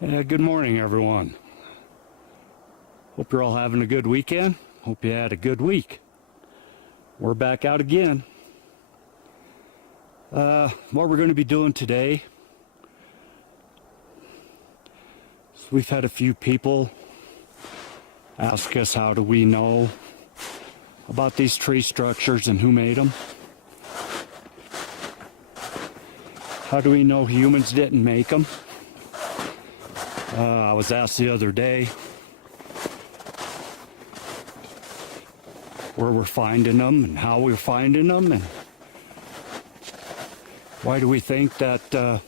Good morning, everyone. Hope you're all having a good weekend. Hope you had a good week. We're back out again. What we're going to be doing today is we've had a few people ask us how do we know about these tree structures and who made them. How do we know humans didn't make them? I was asked the other day where we're finding them and how we're finding them, and why do we think that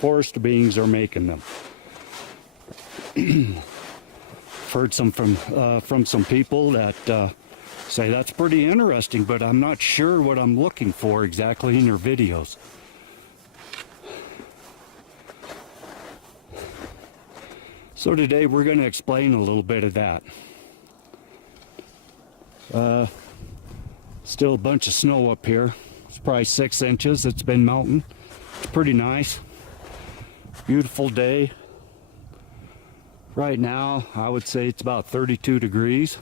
forest beings are making them. Heard some from some people that say that's pretty interesting, but I'm not sure what I'm looking for exactly in your videos. So today we're going to explain a little bit of that. Still a bunch of snow up here. It's probably 6 inches. It's been melting. It's pretty nice. Beautiful day. Right now, I would say it's about 32 degrees.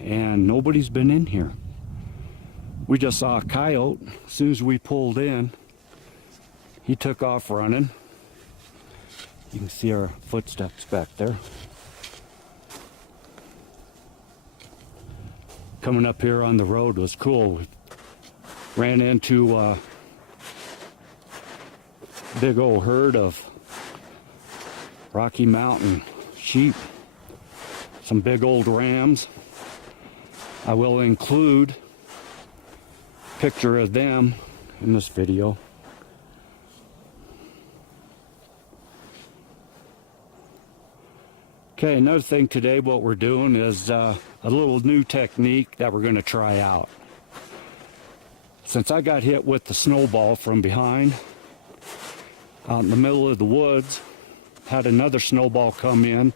And nobody's been in here. We just saw a coyote. As soon as we pulled in, he took off running. You can see our footsteps back there. Coming up here on the road was cool. We ran into a big old herd of Rocky Mountain sheep. Some big old rams. I will include a picture of them in this video. Okay, another thing today, what we're doing is a little new technique that we're going to try out. Since I got hit with the snowball from behind, out in the middle of the woods, had another snowball come in,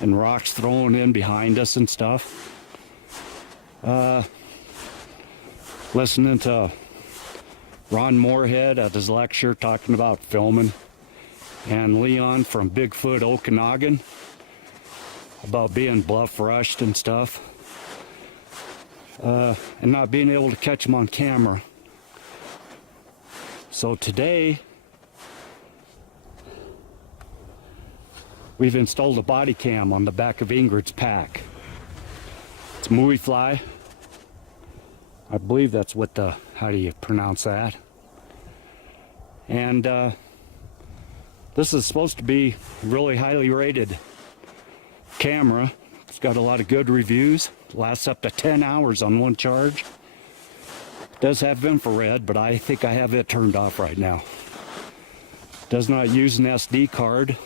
and rocks thrown in behind us and stuff. Listening to Ron Moorhead at his lecture talking about filming, and Leon from Bigfoot Okanagan about being bluff rushed and stuff, and not being able to catch them on camera. So today we've installed a body cam on the back of Ingrid's pack. It's a movie fly. I believe that's what how do you pronounce that? And this is supposed to be really highly rated camera. It's got a lot of good reviews. Lasts up to 10 hours on one charge. It does have infrared, but I think I have it turned off right now. Does not use an SD card.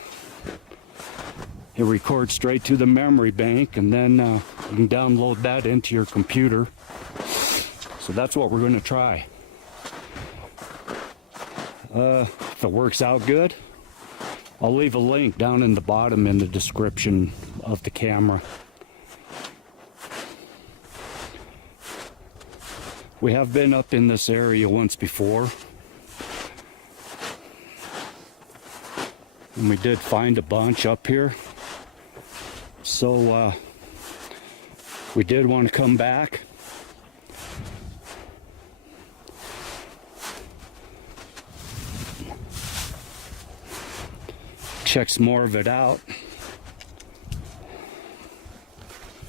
It records straight to the memory bank, and then you can download that into your computer. So that's what we're going to try. If it works out good, I'll leave a link down in the bottom in the description of the camera. We have been up in this area once before, and we did find a bunch up here. So we did want to come back. Check some more of it out.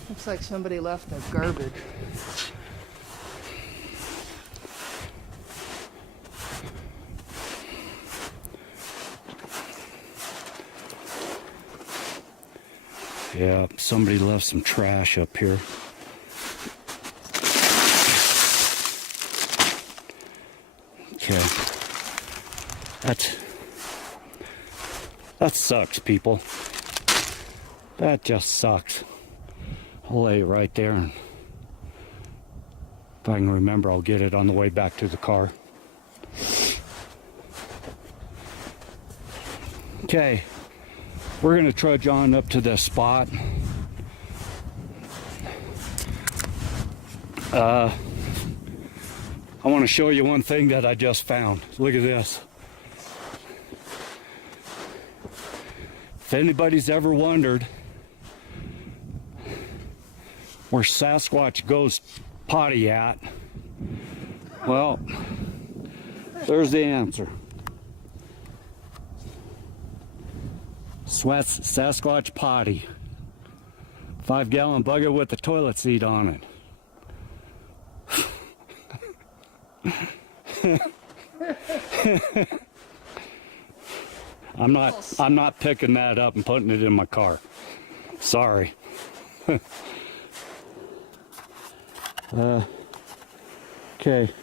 Looks like somebody left their garbage. Yeah, somebody left some trash up here. Okay. That sucks, people. That just sucks. I'll lay it right there, and if I can remember, I'll get it on the way back to the car. Okay, we're going to trudge on up to this spot. I want to show you one thing that I just found. Look at this. If anybody's ever wondered where Sasquatch goes potty at, well, there's the answer. Sasquatch potty. 5-gallon bucket with the toilet seat on it. I'm not picking that up and putting it in my car. Sorry. Okay.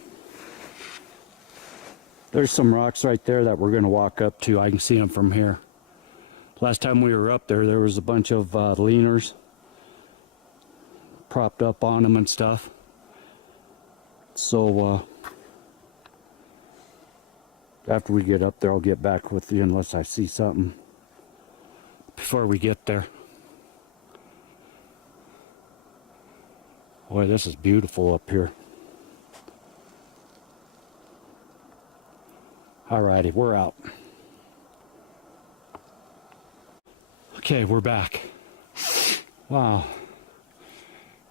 There's some rocks right there that we're going to walk up to. I can see them from here. Last time we were up there, there was a bunch of leaners propped up on them and stuff. So after we get up there, I'll get back with you unless I see something before we get there. Boy, this is beautiful up here. Alrighty, we're out. Okay, we're back. Wow,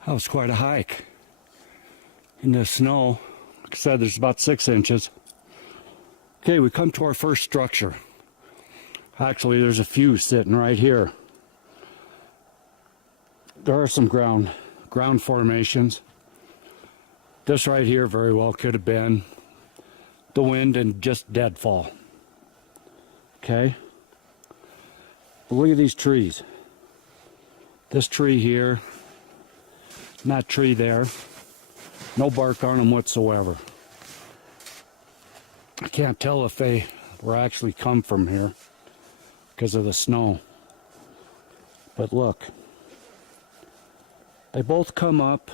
that was quite a hike. In the snow, like I said, there's about 6 inches. Okay, we come to our first structure. Actually, there's a few sitting right here. There are some ground formations. This right here very well could have been the wind and just deadfall. Okay? But look at these trees. This tree here, and that tree there, no bark on them whatsoever. I can't tell if they were actually come from here because of the snow. But look, they both come up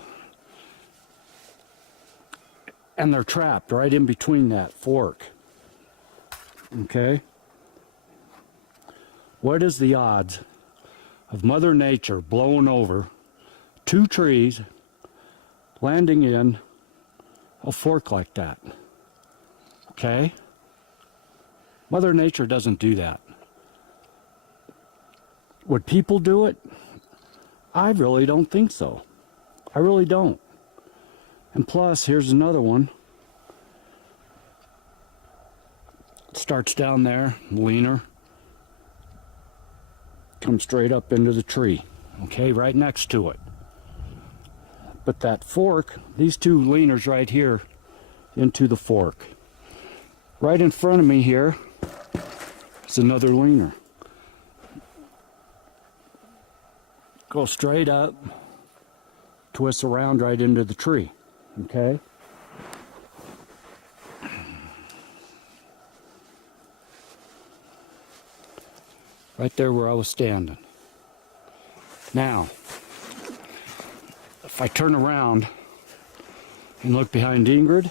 and they're trapped right in between that fork. Okay? What is the odds of Mother Nature blowing over 2 trees, landing in a fork like that? Okay? Mother Nature doesn't do that. Would people do it? I really don't think so. I really don't. And plus, here's another one. It starts down there, leaner. Comes straight up into the tree. Okay, right next to it. But that fork, these 2 leaners right here into the fork. Right in front of me here is another leaner. Go straight up, twist around right into the tree. Okay? Right there where I was standing. Now, if I turn around and look behind Ingrid,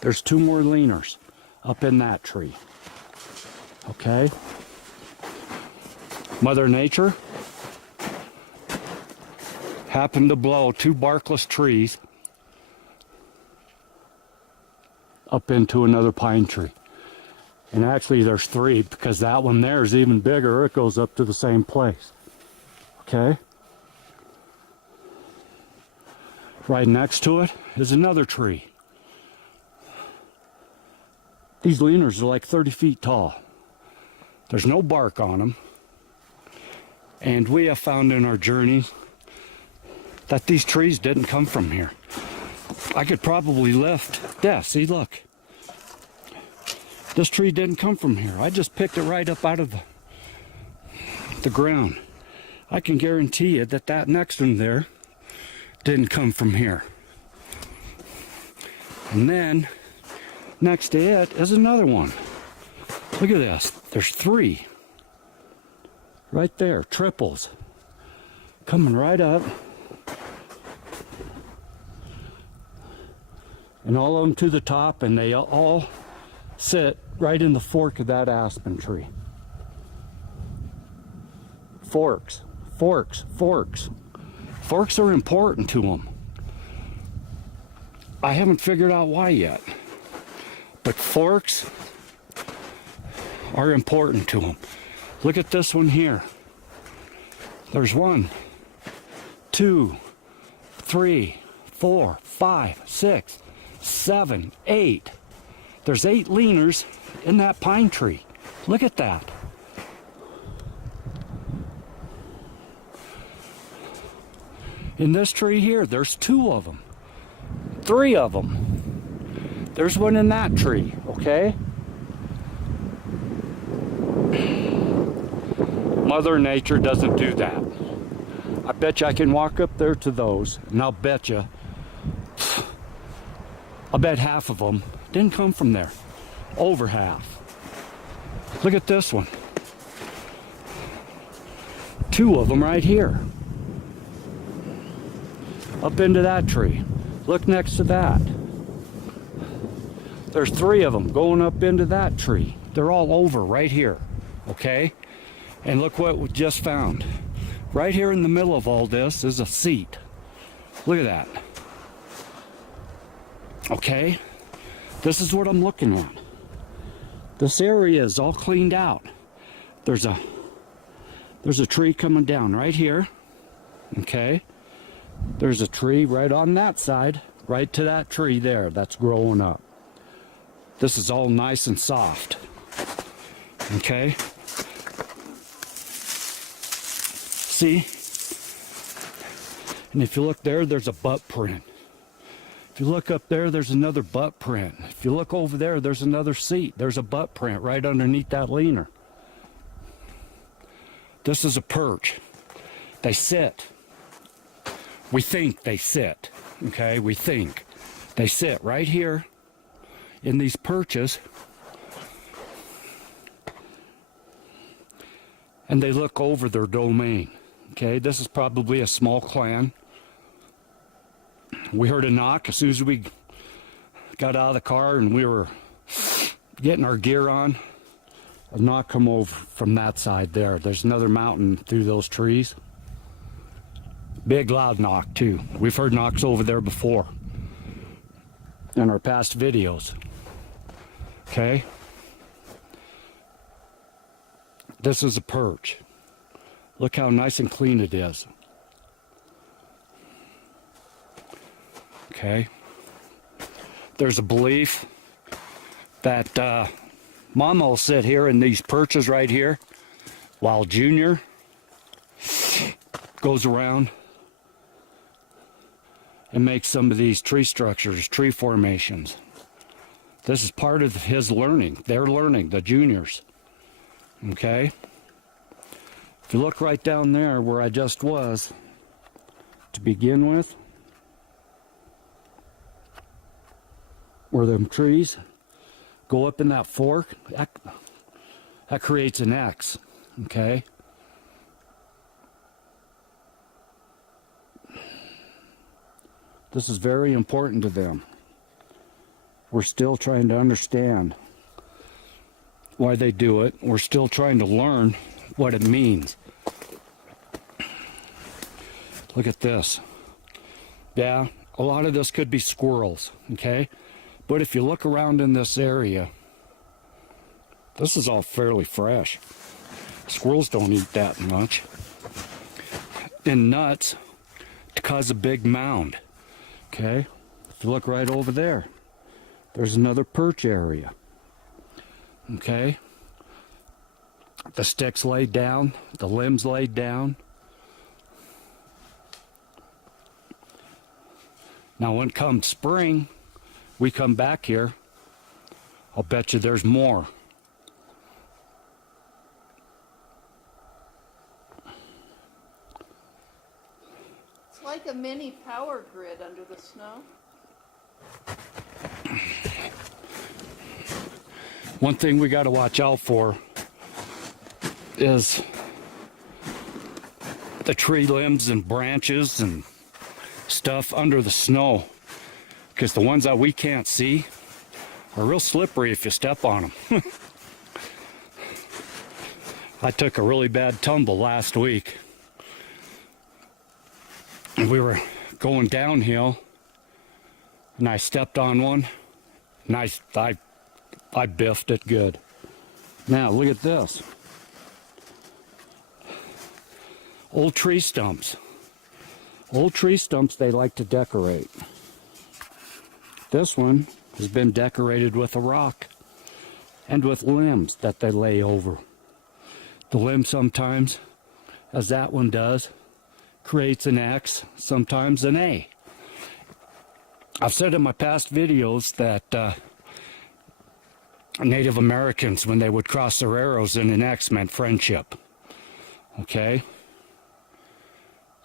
there's 2 more leaners up in that tree. Okay? Mother Nature happened to blow 2 barkless trees up into another pine tree. And actually there's 3 because that one there is even bigger. It goes up to the same place. Okay? Right next to it is another tree. These leaners are like 30 feet tall. There's no bark on them. And we have found in our journey that these trees didn't come from here. I could probably lift. Yeah, see, look. This tree didn't come from here. I just picked it right up out of the ground. I can guarantee you that that next one there didn't come from here. And then next to it is another one. Look at this. There's 3. Right there, triples. Coming right up. And all of them to the top, and they all sit right in the fork of that aspen tree. Forks, forks, forks. Forks are important to them. I haven't figured out why yet. But forks are important to them. Look at this one here. There's 1, 2, 3, 4, 5, 6, 7, 8. There's 8 leaners in that pine tree. Look at that. In this tree here, there's 2 of them. 3 of them. There's one in that tree, okay? Mother Nature doesn't do that. I bet you I can walk up there to those, and I'll bet half of them didn't come from there. Over half. Look at this one. 2 of them right here. Up into that tree. Look next to that. There's 3 of them going up into that tree. They're all over right here, okay? And look what we just found. Right here in the middle of all this is a seat. Look at that. Okay? This is what I'm looking at. This area is all cleaned out. There's a tree coming down right here. Okay? There's a tree right on that side, right to that tree there that's growing up. This is all nice and soft. Okay? See? And if you look there, there's a butt print. If you look up there, there's another butt print. If you look over there, there's another seat. There's a butt print right underneath that leaner. This is a perch. They sit. We think they sit. Okay, we think. They sit right here in these perches. And they look over their domain. Okay, this is probably a small clan. We heard a knock as soon as we got out of the car and we were getting our gear on. A knock come over from that side there. There's another mountain through those trees. Big loud knock too. We've heard knocks over there before in our past videos. Okay. This is a perch. Look how nice and clean it is. Okay. There's a belief that Mama will sit here in these perches right here while Junior goes around and makes some of these tree structures, tree formations. This is part of his learning. They're learning, the juniors. Okay? If you look right down there where I just was, to begin with, where them trees go up in that fork, that creates an X, okay? This is very important to them. We're still trying to understand why they do it. We're still trying to learn what it means. Look at this. Yeah, a lot of this could be squirrels, okay? But if you look around in this area, this is all fairly fresh. Squirrels don't eat that much. And nuts to cause a big mound, okay? If you look right over there, there's another perch area, okay? The sticks laid down, the limbs laid down. Now when it comes spring, we come back here, I'll bet you there's more. It's like a mini power grid under the snow. One thing we got to watch out for is the tree limbs and branches and stuff under the snow, because the ones that we can't see are real slippery if you step on them. I took a really bad tumble last week. We were going downhill and I stepped on one and I biffed it good. Now, look at this. Old tree stumps. Old tree stumps they like to decorate. This one has been decorated with a rock and with limbs that they lay over. The limb sometimes, as that one does, creates an X, sometimes an A. I've said in my past videos that Native Americans, when they would cross their arrows in an X, meant friendship. Okay?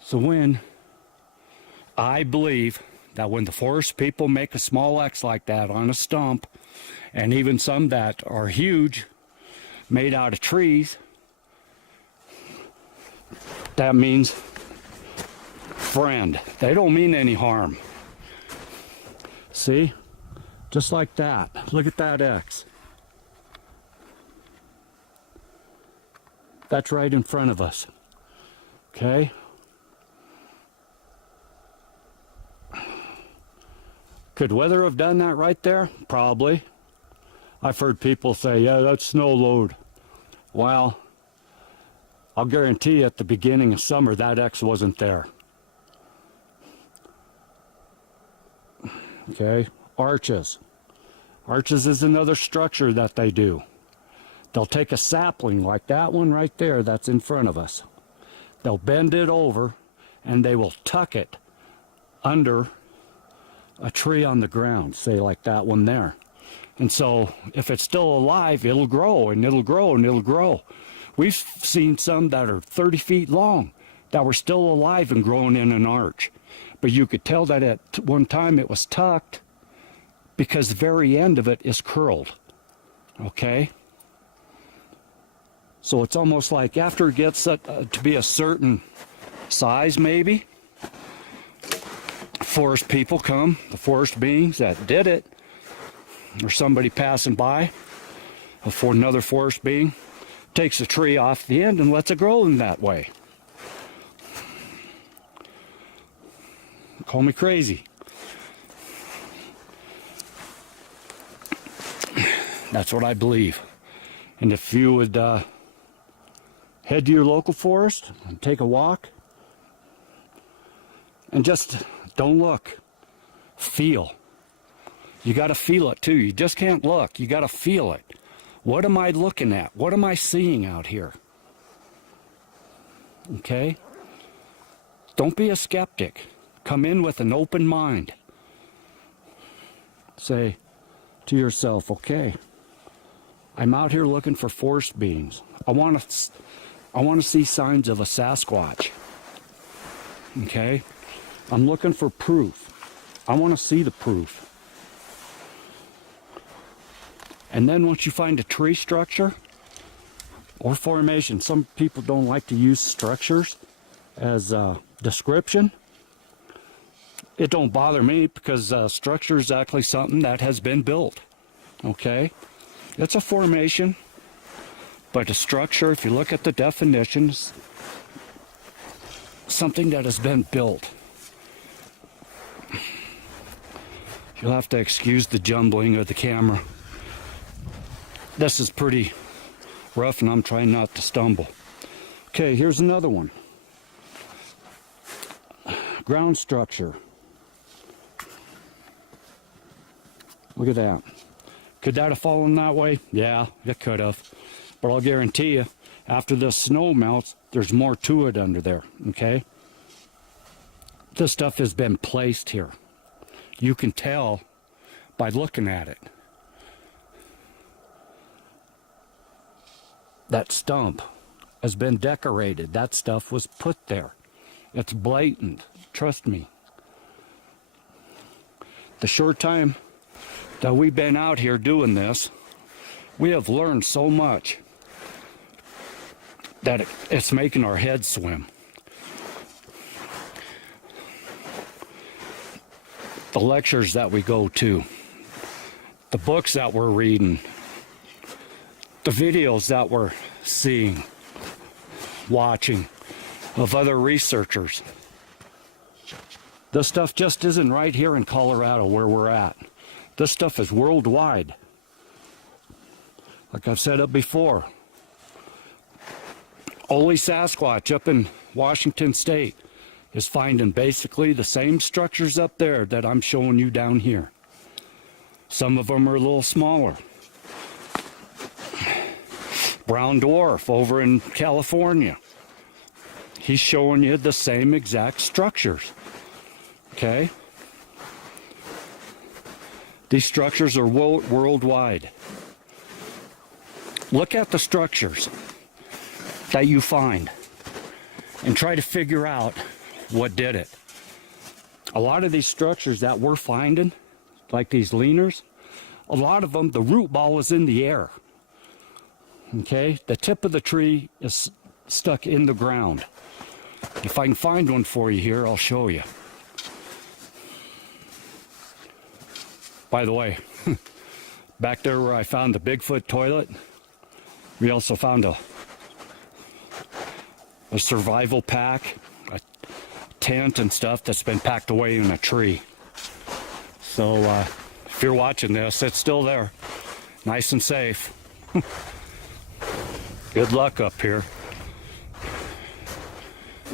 So I believe that when the forest people make a small X like that on a stump, and even some that are huge, made out of trees, that means friend. They don't mean any harm. See? Just like that. Look at that X. That's right in front of us. Okay? Could weather have done that right there? Probably. I've heard people say, yeah, that's snow load. Well, I'll guarantee you at the beginning of summer that X wasn't there. Okay, arches. Arches is another structure that they do. They'll take a sapling like that one right there that's in front of us. They'll bend it over and they will tuck it under a tree on the ground, say like that one there. And so if it's still alive, it'll grow and it'll grow and it'll grow. We've seen some that are 30 feet long that were still alive and growing in an arch. But you could tell that at one time it was tucked because the very end of it is curled. Okay? So it's almost like after it gets to be a certain size maybe, forest people come, the forest beings that did it, or somebody passing by, for another forest being, takes a tree off the end and lets it grow in that way. Call me crazy. That's what I believe. And if you would head to your local forest and take a walk and just don't look, feel. You got to feel it too. You just can't look. You got to feel it. What am I looking at? What am I seeing out here? Okay? Don't be a skeptic. Come in with an open mind. Say to yourself, okay, I'm out here looking for forest beings. I want to see signs of a Sasquatch. Okay? I'm looking for proof. I want to see the proof. And then once you find a tree structure or formation, some people don't like to use structures as a description. It don't bother me because structure is actually something that has been built. Okay? It's a formation, but a structure, if you look at the definitions, something that has been built. You'll have to excuse the jumbling of the camera. This is pretty rough and I'm trying not to stumble. Okay, here's another one. Ground structure. Look at that. Could that have fallen that way? Yeah, it could have. But I'll guarantee you, after the snow melts, there's more to it under there, okay? This stuff has been placed here. You can tell by looking at it. That stump has been decorated. That stuff was put there. It's blatant. Trust me. The short time that we've been out here doing this, we have learned so much that it's making our heads swim. The lectures that we go to, the books that we're reading, the videos that we're seeing, watching of other researchers. This stuff just isn't right here in Colorado where we're at. This stuff is worldwide. Like I've said it before, only Sasquatch up in Washington State is finding basically the same structures up there that I'm showing you down here. Some of them are a little smaller. Brown dwarf over in California. He's showing you the same exact structures. Okay? These structures are worldwide. Look at the structures that you find and try to figure out what did it. A lot of these structures that we're finding, like these leaners, a lot of them, the root ball is in the air. Okay? The tip of the tree is stuck in the ground. If I can find one for you here, I'll show you. By the way, back there where I found the Bigfoot toilet, we also found a survival pack, a tent and stuff that's been packed away in a tree. So if you're watching this, it's still there, nice and safe. Good luck up here.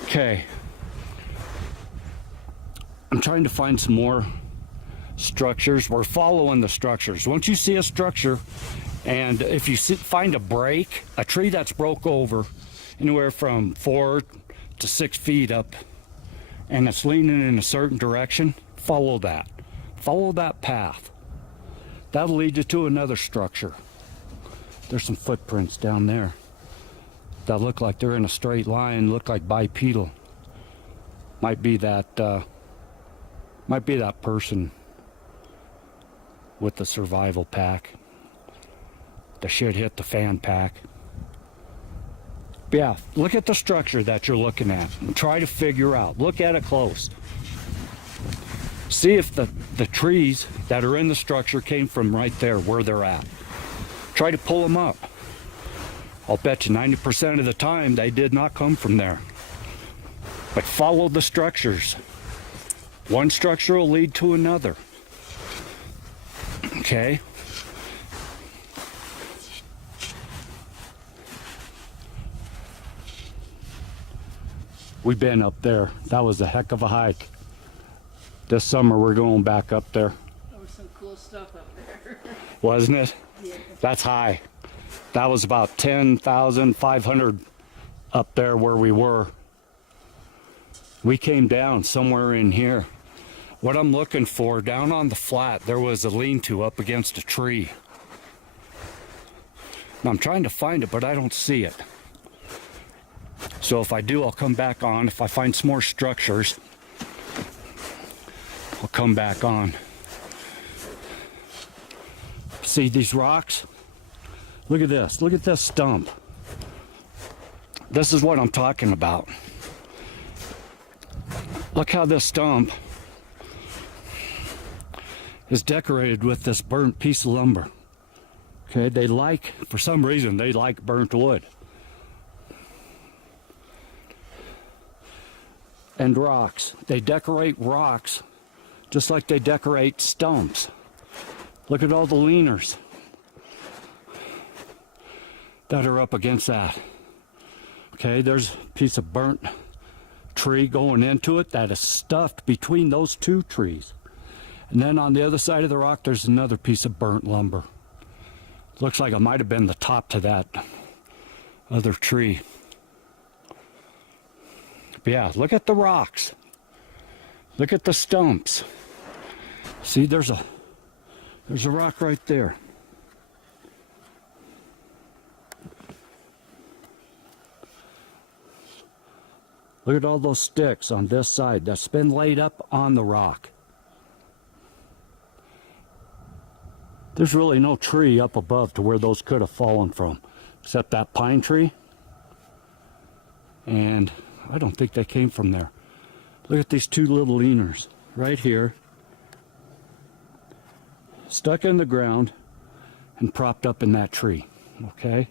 Okay, I'm trying to find some more structures. We're following the structures. Once you see a structure, and if you find a break, a tree that's broke over anywhere from 4 to 6 feet up, and it's leaning in a certain direction, follow that. Follow that path. That'll lead you to another structure. There's some footprints down there that look like they're in a straight line, look like bipedal. Might be that person with the survival pack. The shit hit the fan pack. But yeah, look at the structure that you're looking at and try to figure out. Look at it close. See if the trees that are in the structure came from right there where they're at. Try to pull them up. I'll bet you 90% of the time they did not come from there. But follow the structures. One structure will lead to another. Okay? We've been up there. That was a heck of a hike. This summer we're going back up there. There was some cool stuff up there. Wasn't it? Yeah. That's high. That was about 10,500 up there where we were. We came down somewhere in here. What I'm looking for, down on the flat, there was a lean-to up against a tree. And I'm trying to find it, but I don't see it. So if I do, I'll come back on. If I find some more structures, I'll come back on. See these rocks? Look at this. Look at this stump. This is what I'm talking about. Look how this stump is decorated with this burnt piece of lumber. Okay, they like, for some reason, they like burnt wood. And rocks. They decorate rocks just like they decorate stumps. Look at all the leaners that are up against that. Okay, there's a piece of burnt tree going into it that is stuffed between those two trees. And then on the other side of the rock, there's another piece of burnt lumber. Looks like it might have been the top to that other tree. But yeah, look at the rocks. Look at the stumps. See, there's a rock right there. Look at all those sticks on this side that's been laid up on the rock. There's really no tree up above to where those could have fallen from, except that pine tree. And I don't think they came from there. Look at these two little leaners right here, stuck in the ground and propped up in that tree. Okay?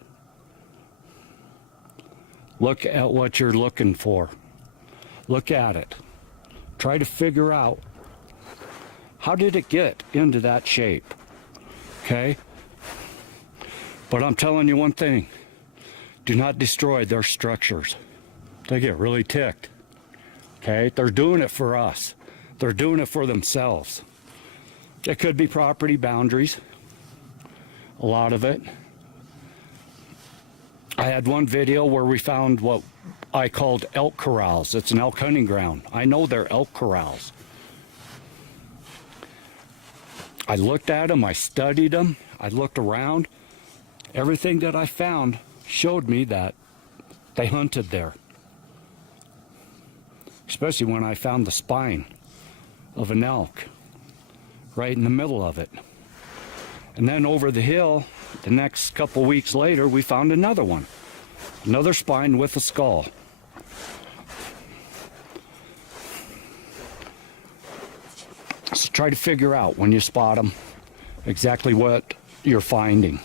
Look at what you're looking for. Look at it. Try to figure out, how did it get into that shape? Okay? But I'm telling you one thing, do not destroy their structures. They get really ticked. Okay, they're doing it for us. They're doing it for themselves. It could be property boundaries, a lot of it. I had one video where we found what I called elk corrals. It's an elk hunting ground. I know they're elk corrals. I looked at them, I studied them, I looked around. Everything that I found showed me that they hunted there. Especially when I found the spine of an elk right in the middle of it. And then over the hill, the next couple weeks later, we found another one. Another spine with a skull. So try to figure out when you spot them exactly what you're finding.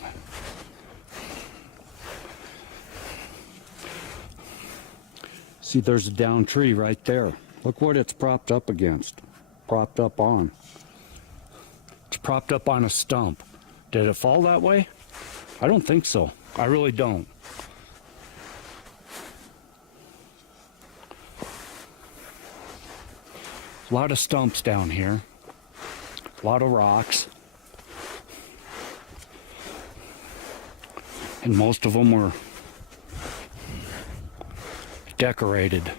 See, there's a down tree right there. Look what it's propped up against. Propped up on. It's propped up on a stump. Did it fall that way? I don't think so. I really don't. A lot of stumps down here. A lot of rocks. And most of them were decorated.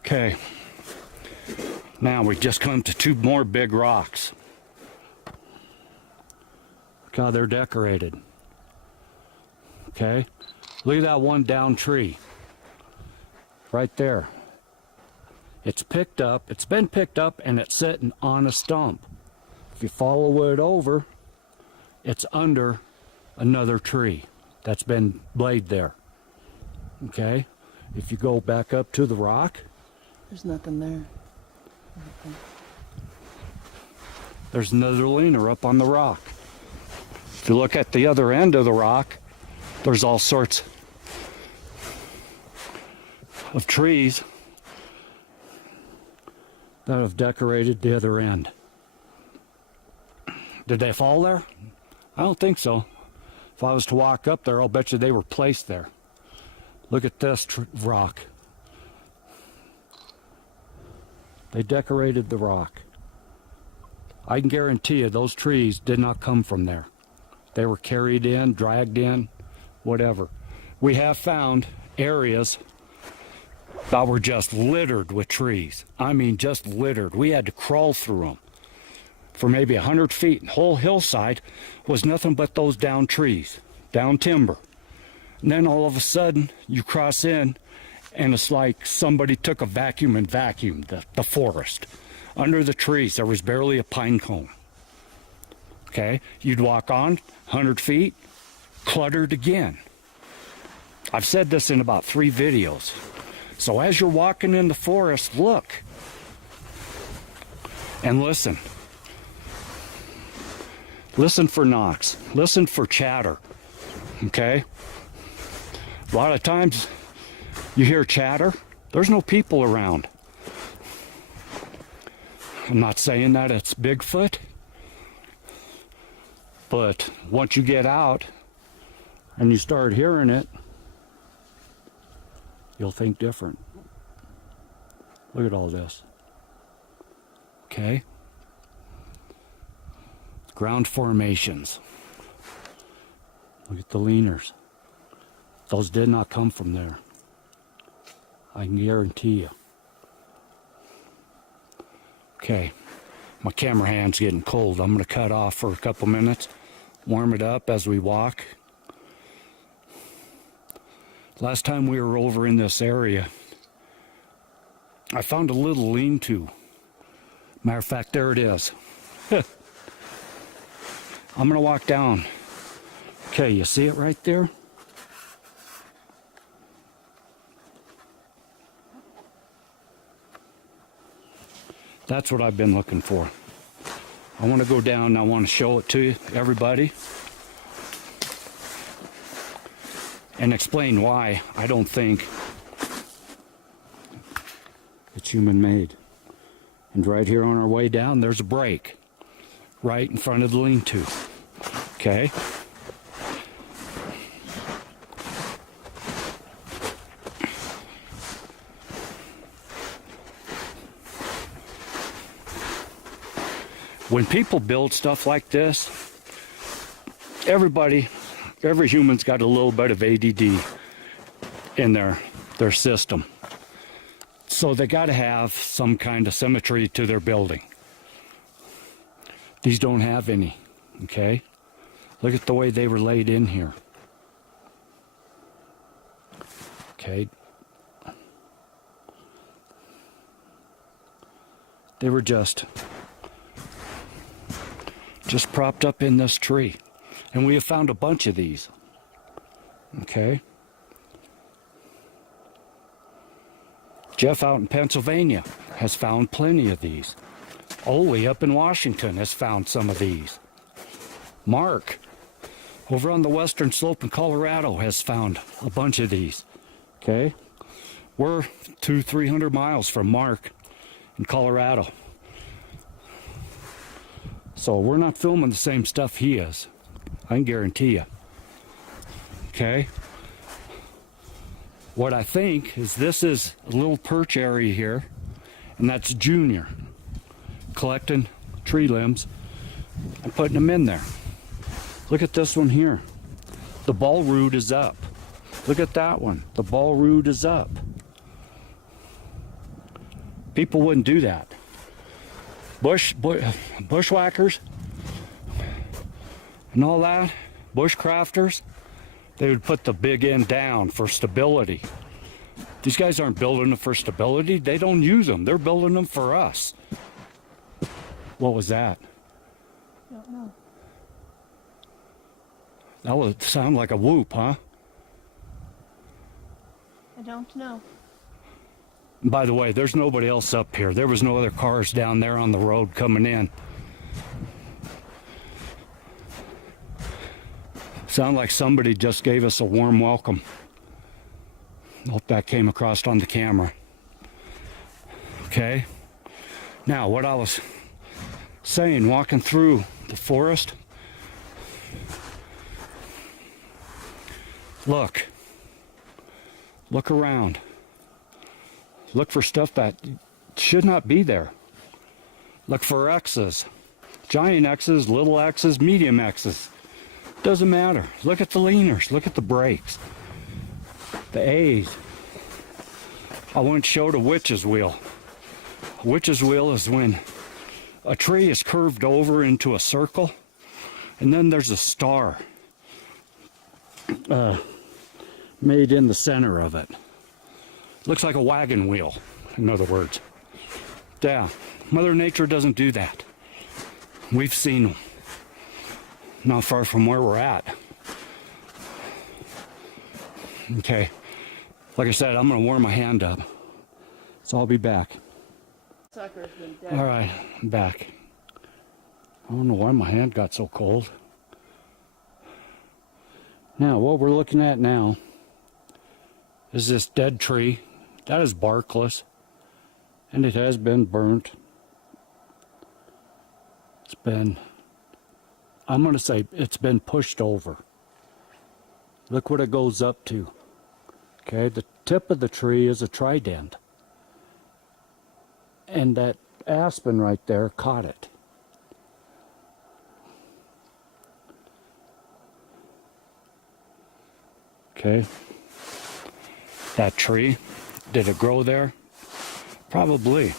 Okay. Now we just come to two more big rocks. Look how they're decorated. Okay. Look at that one down tree. Right there. It's picked up. It's been picked up and it's sitting on a stump. If you follow it over, it's under another tree that's been laid there. Okay. If you go back up to the rock, There's nothing there. there's another leaner up on the rock. If you look at the other end of the rock, there's all sorts of trees that have decorated the other end. Did they fall there? I don't think so. If I was to walk up there, I'll bet you they were placed there. Look at this rock. They decorated the rock. I can guarantee you those trees did not come from there. They were carried in, dragged in, whatever. We have found areas that were just littered with trees. I mean, just littered. We had to crawl through them for maybe 100 feet. The whole hillside was nothing but those down trees, down timber. And then all of a sudden, you cross in, and it's like somebody took a vacuum and vacuumed the forest. Under the trees, there was barely a pine cone. Okay? You'd walk on 100 feet, cluttered again. I've said this in about 3 videos. So as you're walking in the forest, look and listen. Listen for knocks. Listen for chatter. Okay? A lot of times you hear chatter. There's no people around. I'm not saying that it's Bigfoot. But once you get out and you start hearing it, you'll think different. Look at all this. Okay? Ground formations. Look at the leaners. Those did not come from there. I can guarantee you. Okay. My camera hand's getting cold. I'm going to cut off for a couple minutes. Warm it up as we walk. Last time we were over in this area, I found a little lean-to. Matter of fact, there it is. I'm going to walk down. Okay, you see it right there? That's what I've been looking for. I want to go down and I want to show it to you, everybody, and explain why I don't think it's human-made. And right here on our way down, there's a break. right in front of the lean-to. Okay? When people build stuff like this, every human's got a little bit of ADD in their system. So they got to have some kind of symmetry to their building. These don't have any, okay? Look at the way they were laid in here. Okay. They were just propped up in this tree. And we have found a bunch of these. Okay. Jeff out in Pennsylvania has found plenty of these. Ole up in Washington has found some of these. Mark over on the western slope in Colorado has found a bunch of these. Okay. We're 200-300 miles from Mark in Colorado. So we're not filming the same stuff he is. I can guarantee you. Okay? What I think is this is a little perch area here, and that's Junior collecting tree limbs and putting them in there. Look at this one here. The ball root is up. Look at that one. The ball root is up. People wouldn't do that. Bushwhackers and all that, bushcrafters, they would put the big end down for stability. These guys aren't building them for stability. They don't use them. They're building them for us. What was that? I don't know. That would sound like a whoop, huh? I don't know. By the way, there's nobody else up here. There was no other cars down there on the road coming in. Sound like somebody just gave us a warm welcome. Hope that came across on the camera. Okay. Now, what I was saying, walking through the forest. Look around. Look for stuff that should not be there. Look for X's. Giant X's, little X's, medium X's. Doesn't matter. Look at the leaners. Look at the brakes. The A's. I once showed a witch's wheel. A witch's wheel is when a tree is curved over into a circle, and then there's a star made in the center of it. Looks like a wagon wheel, in other words. Yeah, Mother Nature doesn't do that. We've seen them. Not far from where we're at. Okay. Like I said, I'm going to warm my hand up. So I'll be back. Sucker's been dead. All right, I'm back. I don't know why my hand got so cold. Now, what we're looking at now is this dead tree. That is barkless, and it has been burnt. It's been, I'm going to say it's been pushed over. Look what it goes up to. Okay, the tip of the tree is a trident. And that aspen right there caught it. Okay. That tree, did it grow there? Probably.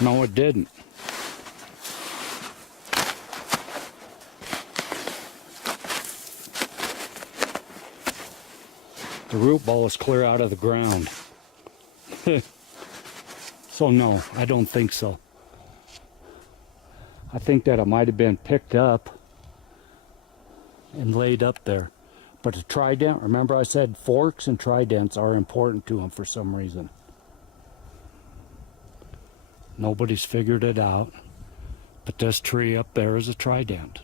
No, it didn't. The root ball is clear out of the ground. So no, I don't think so. I think that it might have been picked up and laid up there. But a trident, remember I said forks and tridents are important to them for some reason. Nobody's figured it out, but this tree up there is a trident.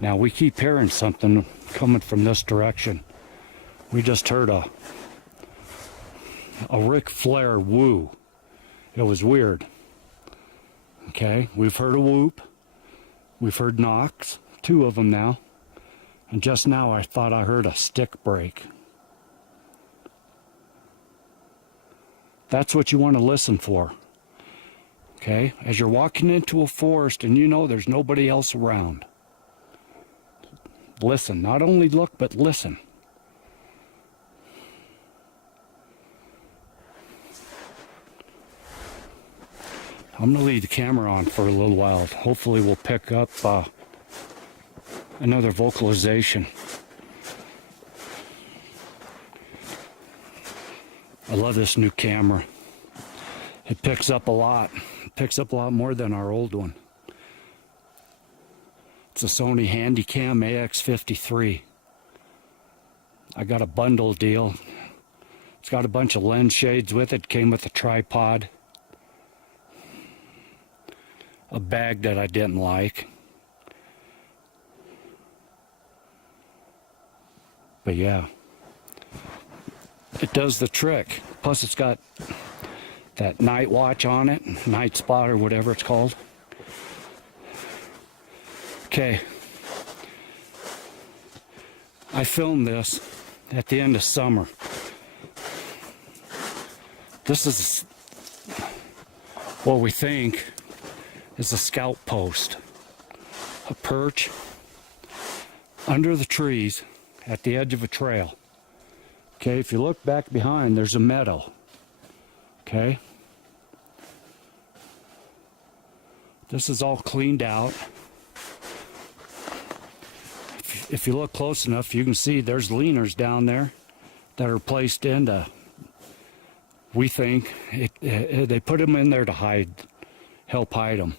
Now we keep hearing something coming from this direction. We just heard a Ric Flair woo. It was weird. Okay, we've heard a whoop. We've heard knocks, 2 of them now. And just now I thought I heard a stick break. That's what you want to listen for. Okay, as you're walking into a forest and you know there's nobody else around. Listen, not only look, but listen. I'm going to leave the camera on for a little while. Hopefully we'll pick up another vocalization. I love this new camera. It picks up a lot. It picks up a lot more than our old one. It's a Sony Handycam AX53. I got a bundle deal. It's got a bunch of lens shades with it. Came with a tripod. A bag that I didn't like. But yeah, it does the trick. Plus it's got that night watch on it, night spot or whatever it's called. Okay, I filmed this at the end of summer. This is what we think is a scout post, a perch under the trees at the edge of a trail. Okay, if you look back behind, there's a meadow. Okay, this is all cleaned out. If you look close enough, you can see there's leaners down there that are placed into, we think, they put them in there to help hide them.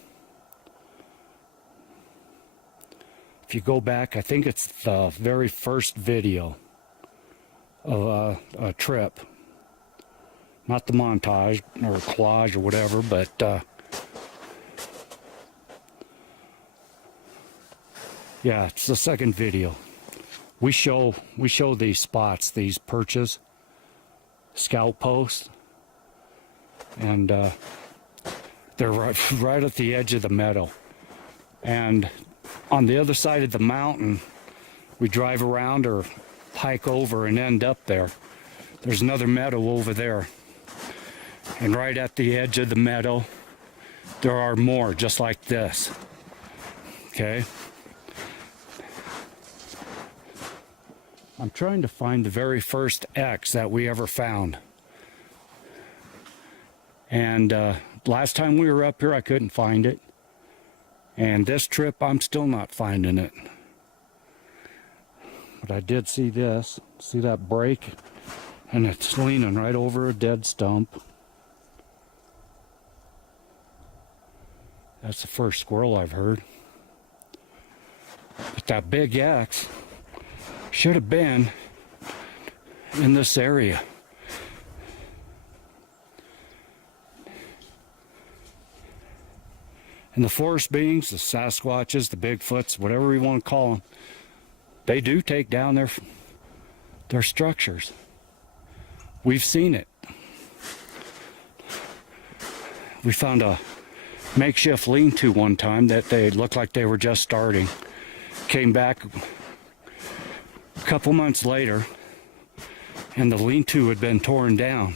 If you go back, I think it's the very first video of a trip. Not the montage or collage or whatever, but yeah, it's the second video. We show these spots, these perches, scout posts, and they're right at the edge of the meadow. And on the other side of the mountain, we drive around or hike over and end up there. There's another meadow over there. And right at the edge of the meadow, there are more just like this. Okay? I'm trying to find the very first X that we ever found. And last time we were up here, I couldn't find it. And this trip, I'm still not finding it. But I did see this. See that break? And it's leaning right over a dead stump. That's the first squirrel I've heard. But that big X should have been in this area. And the forest beings, the Sasquatches, the Bigfoots, whatever you want to call them, they do take down their structures. We've seen it. We found a makeshift lean-to one time that they looked like they were just starting. Came back a couple months later, and the lean-to had been torn down.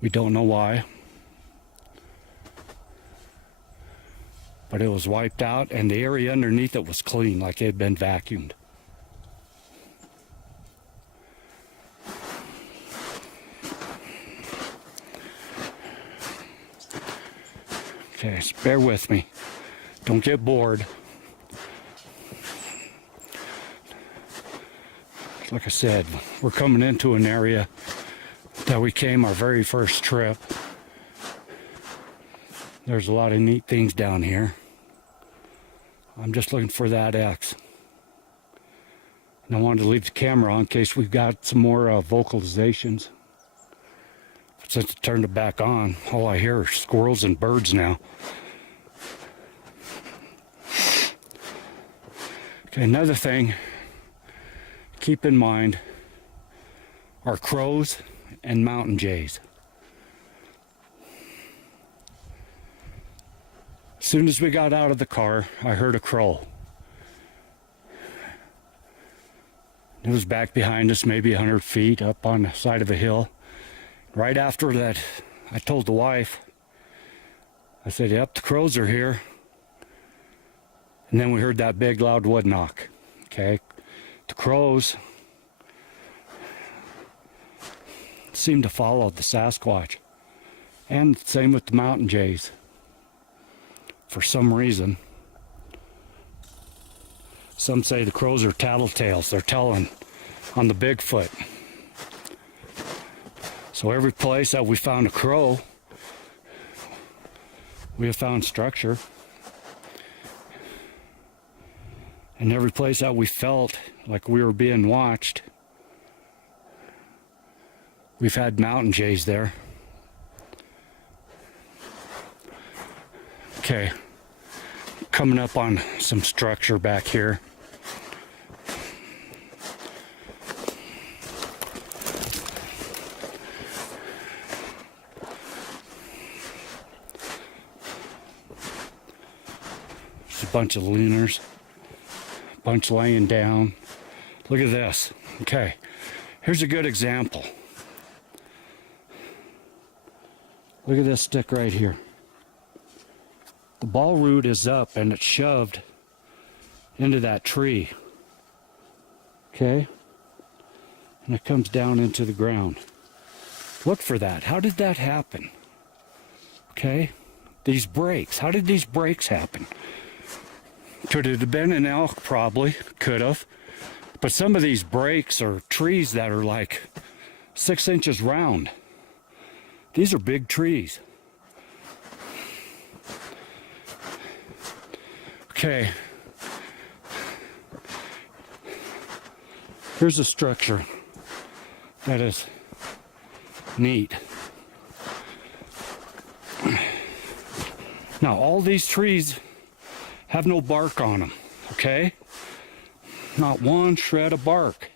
We don't know why, but it was wiped out, and the area underneath it was clean, like it had been vacuumed. Okay, so bear with me. Don't get bored. Like I said, we're coming into an area that we came our very first trip. There's a lot of neat things down here. I'm just looking for that X. And I wanted to leave the camera on in case we've got some more vocalizations. But since I turned it back on, all I hear are squirrels and birds now. Okay, another thing keep in mind are crows and mountain jays. As soon as we got out of the car, I heard a crow. It was back behind us, maybe 100 feet up on the side of a hill. Right after that, I told the wife, I said, yep, the crows are here. And then we heard that big loud wood knock. Okay, the crows seemed to follow the Sasquatch. And same with the mountain jays. For some reason. Some say the crows are tattletales. They're telling on the Bigfoot. So every place that we found a crow, we have found structure. And every place that we felt like we were being watched, we've had mountain jays there. Okay, coming up on some structure back here. There's a bunch of leaners, a bunch laying down. Look at this. Okay, here's a good example. Look at this stick right here. The ball root is up and it's shoved into that tree. Okay? And it comes down into the ground. Look for that. How did that happen? Okay? These breaks. How did these breaks happen? Could it have been an elk? Probably. Could have. But some of these breaks are trees that are like 6 inches round. These are big trees. Okay. Here's a structure that is neat. Now, all these trees have no bark on them, okay? Not one shred of bark.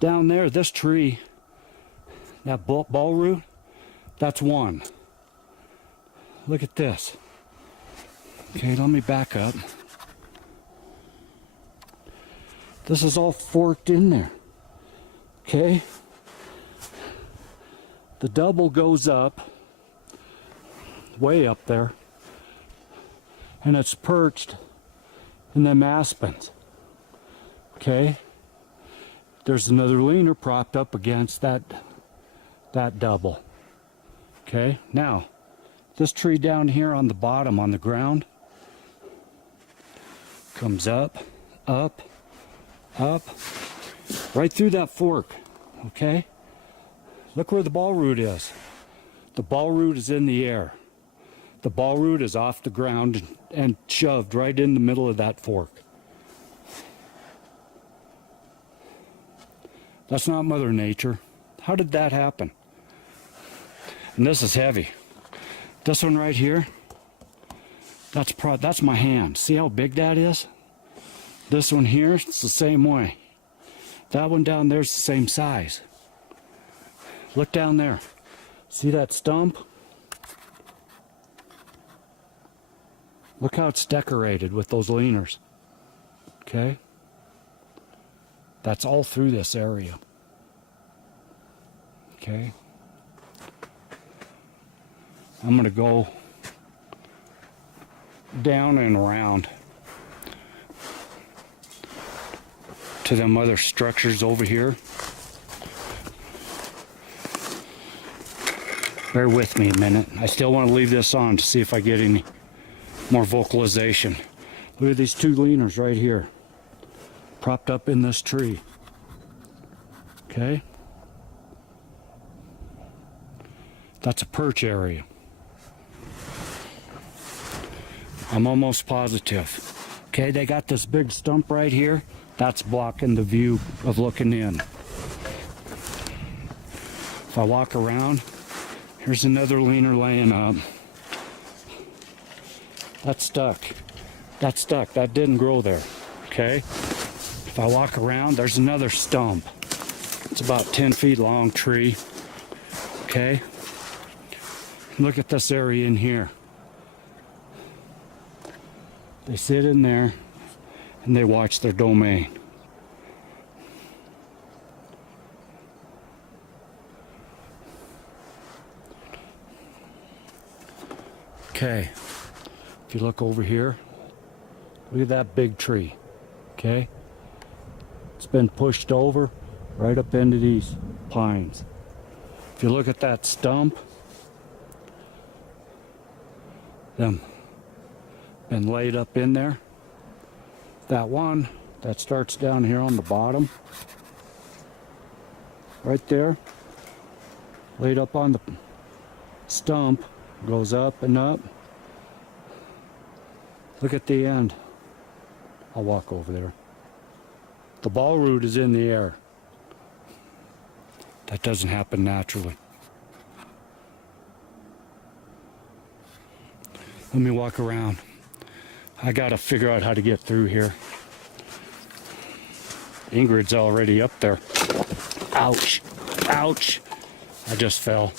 Down there, this tree, that ball root, that's one. Look at this. Okay, let me back up. This is all forked in there. Okay? The double goes up, way up there, and it's perched in them aspens. Okay? There's another leaner propped up against that double. Okay? Now, this tree down here on the bottom, on the ground, comes up, up, up, right through that fork, okay? Look where the ball root is. The ball root is in the air. The ball root is off the ground and shoved right in the middle of that fork. That's not Mother Nature. How did that happen? And this is heavy. This one right here, that's my hand. See how big that is? This one here, it's the same way. That one down there's the same size. Look down there. See that stump? Look how it's decorated with those leaners. Okay? That's all through this area. Okay? I'm going to go down and around to them other structures over here. Bear with me a minute. I still want to leave this on to see if I get any more vocalization. Look at these two leaners right here, propped up in this tree. Okay? That's a perch area. I'm almost positive. Okay, they got this big stump right here. That's blocking the view of looking in. If I walk around, here's another leaner laying up. That's stuck. That's stuck. That didn't grow there. Okay? If I walk around, there's another stump. It's about 10 feet long tree. Okay? Look at this area in here. They sit in there and they watch their domain. Okay, if you look over here, look at that big tree. Okay, it's been pushed over right up into these pines. If you look at that stump, them been laid up in there. That one that starts down here on the bottom, right there, laid up on the stump, goes up and up. Look at the end. I'll walk over there. The ball root is in the air. That doesn't happen naturally. Let me walk around. I gotta figure out how to get through here. Ingrid's already up there. Ouch. Ouch. I just fell.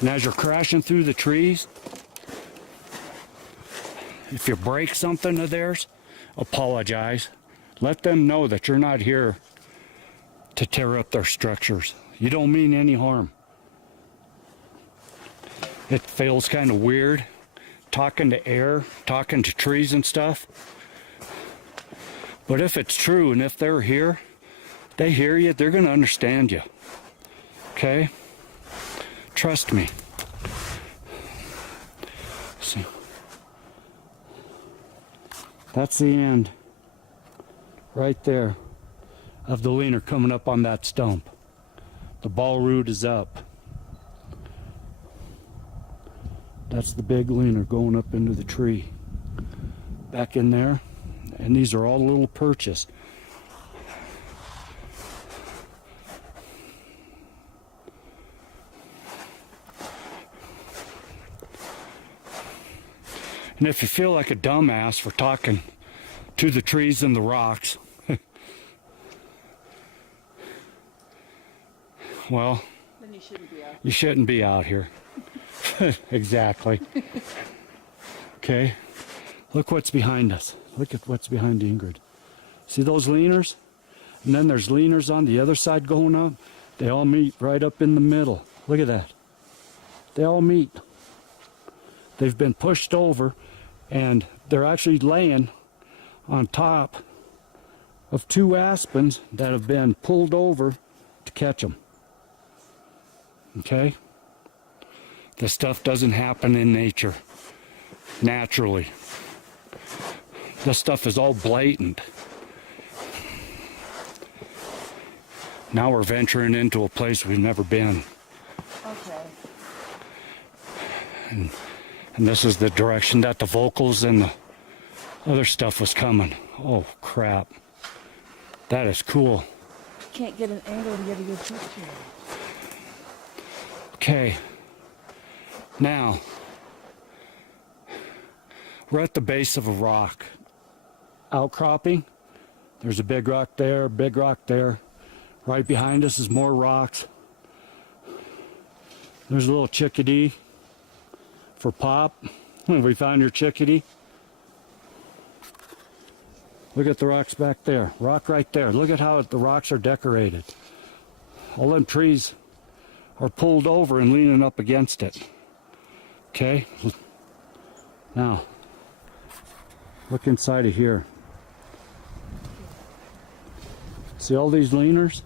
And as you're crashing through the trees, if you break something of theirs, apologize. Let them know that you're not here to tear up their structures. You don't mean any harm. It feels kind of weird talking to air, talking to trees and stuff. But if it's true and if they're here, they hear you, they're going to understand you. Okay? Trust me. See, that's the end right there of the leaner coming up on that stump. The ball root is up. That's the big leaner going up into the tree. Back in there. And these are all little perches. And if you feel like a dumbass for talking to the trees and the rocks, well, Then you shouldn't be out. you shouldn't be out here. Exactly. Okay. Look what's behind us. Look at what's behind Ingrid. See those leaners? And then there's leaners on the other side going up. They all meet right up in the middle. Look at that. They all meet. They've been pushed over and they're actually laying on top of two aspens that have been pulled over to catch them. Okay? This stuff doesn't happen in nature naturally. This stuff is all blatant. Now we're venturing into a place we've never been. Okay. And this is the direction that the vocals and the other stuff was coming. Oh, crap. That is cool. Can't get an angle to get a good picture. Okay. Now, we're at the base of a rock outcropping. There's a big rock there, big rock there. Right behind us is more rocks. There's a little chickadee for Pop. We found your chickadee. Look at the rocks back there. Rock right there. Look at how the rocks are decorated. All them trees are pulled over and leaning up against it. Okay? Now, look inside of here. See all these leaners?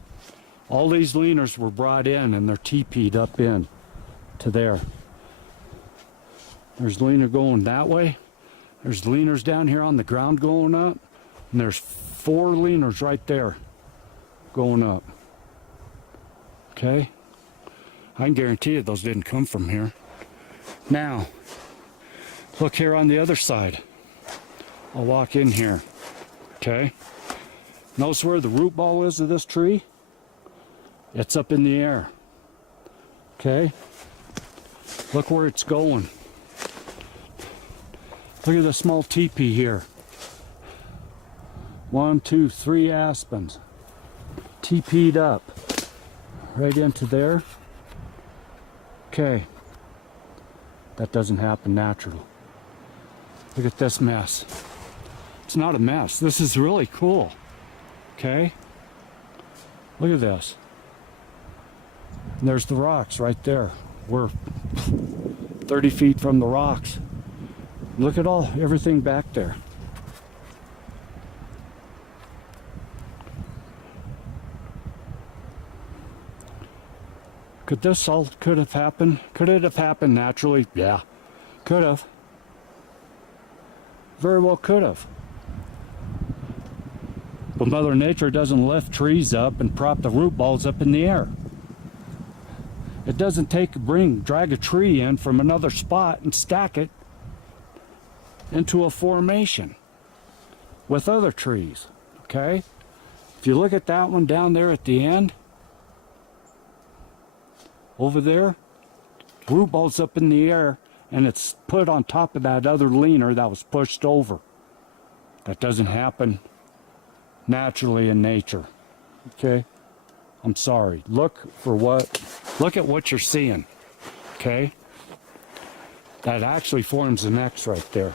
All these leaners were brought in and they're teepeed up in to there. There's leaner going that way. There's leaners down here on the ground going up. And there's 4 leaners right there going up. Okay? I can guarantee you those didn't come from here. Now, look here on the other side. I'll walk in here. Okay? Notice where the root ball is of this tree? It's up in the air. Okay? Look where it's going. Look at the small teepee here. 1, 2, 3 aspens. Teepeed up. Right into there. Okay. That doesn't happen naturally. Look at this mess. It's not a mess. This is really cool. Okay? Look at this. And there's the rocks right there. We're 30 feet from the rocks. Look at everything back there. Could this all have happened? Could it have happened naturally? Yeah, could have. Very well could have. But Mother Nature doesn't lift trees up and prop the root balls up in the air. It doesn't drag a tree in from another spot and stack it into a formation with other trees, okay? If you look at that one down there at the end, over there, root balls up in the air, and it's put on top of that other leaner that was pushed over. That doesn't happen naturally in nature, okay? I'm sorry. Look at what you're seeing, okay? That actually forms an X right there.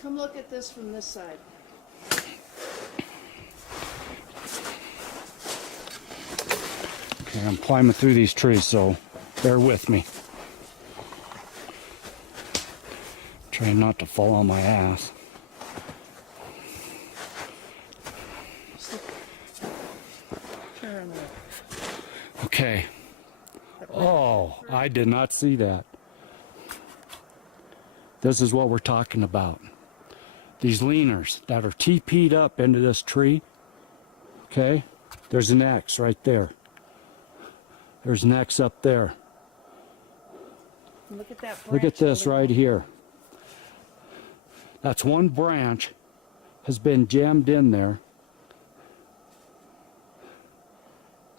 Come look at this from this side. Okay, I'm climbing through these trees, so bear with me. Trying not to fall on my ass. Okay. Oh, I did not see that. This is what we're talking about. These leaners that are teepeed up into this tree. Okay, there's an X right there. There's an X up there. Look at that branch. Look at this right here. That's one branch has been jammed in there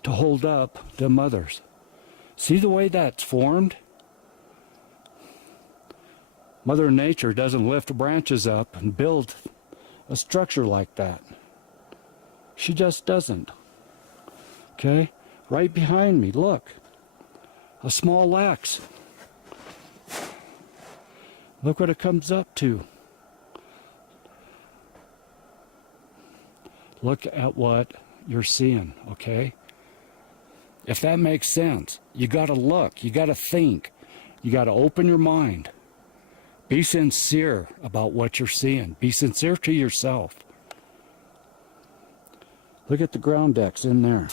to hold up the mothers. See the way that's formed? Mother Nature doesn't lift branches up and build a structure like that. She just doesn't. Okay? Right behind me, look. A small X. Look what it comes up to. Look at what you're seeing, okay? If that makes sense, you gotta look, you gotta think, you gotta open your mind. Be sincere about what you're seeing. Be sincere to yourself. Look at the ground X in there.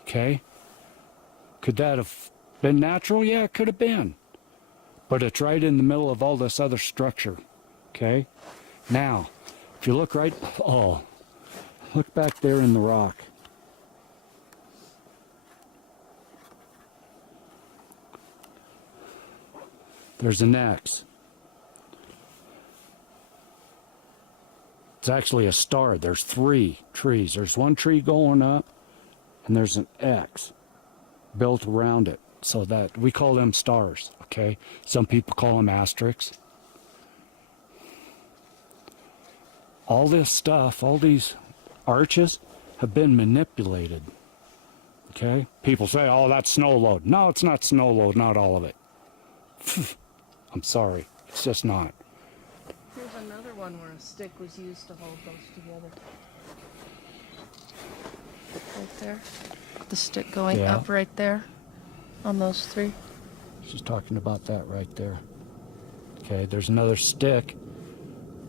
Okay? Could that have been natural? Yeah, it could have been. But it's right in the middle of all this other structure. Okay? Now, if you look look back there in the rock. There's an X. It's actually a star. There's 3 trees. There's one tree going up, and there's an X built around it. So that we call them stars, okay? Some people call them asterisks. All this stuff, all these arches have been manipulated, okay? People say, oh, that's snow load. No, it's not snow load, not all of it. I'm sorry, it's just not. Here's another one where a stick was used to hold those together. Right there. The stick going up right there on those 3. She's talking about that right there. Okay, there's another stick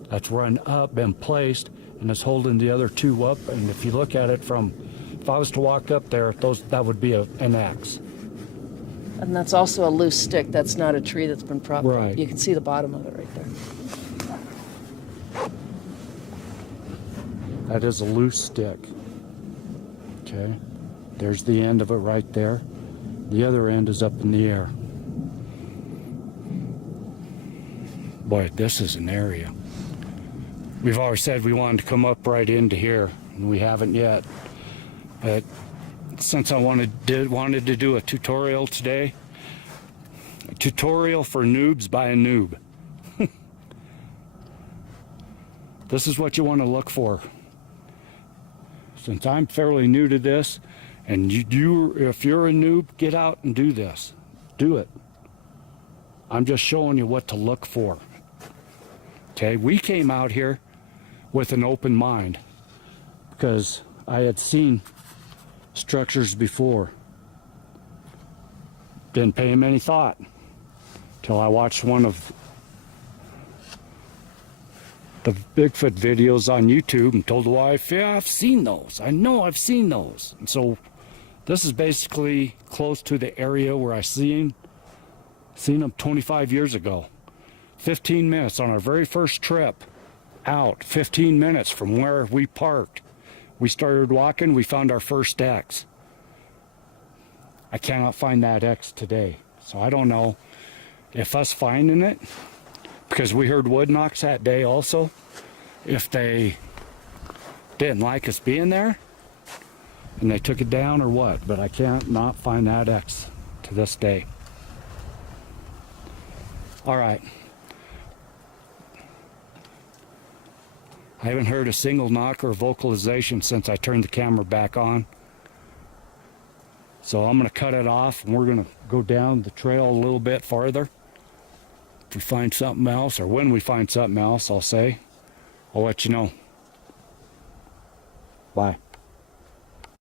that's run up, been placed, and it's holding the other 2 up. And if you look at it from, if I was to walk up there, that would be an X. And that's also a loose stick. That's not a tree that's been propped up. Right. You can see the bottom of it right there. That is a loose stick. Okay, there's the end of it right there. The other end is up in the air. Boy, this is an area. We've always said we wanted to come up right into here, and we haven't yet. But since I wanted to do a tutorial today, a tutorial for noobs by a noob. This is what you want to look for. Since I'm fairly new to this, and if you're a noob, get out and do this. Do it. I'm just showing you what to look for. Okay, we came out here with an open mind because I had seen structures before. Didn't pay him any thought till I watched one of the Bigfoot videos on YouTube and told the wife, yeah, I've seen those. I know I've seen those. And so this is basically close to the area where I seen them 25 years ago. 15 minutes on our very first trip out, 15 minutes from where we parked. We started walking, we found our first X. I cannot find that X today. So I don't know if us finding it, because we heard wood knocks that day also, if they didn't like us being there and they took it down or what, but I can't not find that X to this day. All right. I haven't heard a single knock or vocalization since I turned the camera back on. So I'm going to cut it off and we're going to go down the trail a little bit farther. If we find something else, or when we find something else, I'll let you know. Bye.